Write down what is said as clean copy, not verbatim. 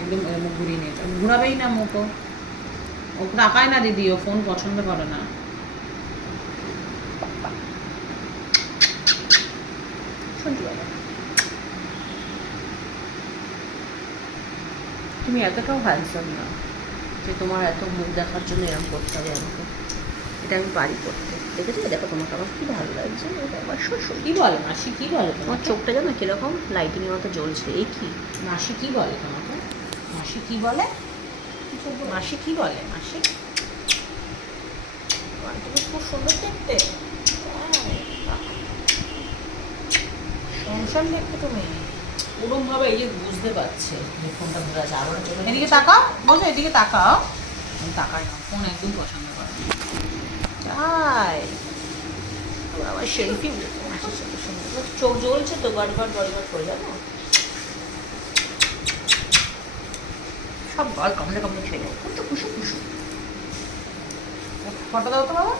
একদম মুখ ঘুরিয়ে নিয়েছে, ঘুরাবেই না মুখও, ও তাকায় না দিদি, ও ফোন পছন্দ করে না। শুনতে পাবো তুমি এতটাও হ্যান্ডসাম না যে তোমার এত মুখ দেখার জন্য এরকম করতে হবে আমাকে। এটা আমি পারি করতে, দেখেছো? দেখো তোমাকে আমার কি ভালো লাগছে, আবার শোষো। কি বলে মাসি, কি বলে তোমার তোমার? চোখটা জানো কিরকম লাইটিংয়ের মতো জ্বলছে, এই কি? মাসি কি বলে তোমাকে? মাসি কি বলে? মাসি কি বলে? মাসি তুমি খুব সুন্দর দেখতে, সংসার দেখতে তুমি ওরম ভাবে। এই যে বুঝতে পারছে যে ফোনটা ঘুরে আছে, আবার চলে এদিকে তাকাও, বলছো এদিকে তাকাও, তাকায় না, ফোন একদম পছন্দ করে না। তাই আবার সেলফি চোখ জ্বলছে তো, গড়গড় গড়গড় করে, জানো সব গড় কামড়ে কামড়ে খেয়ে যাও, কুসু কুসু কুসু। ফটো দাও তো বাবা।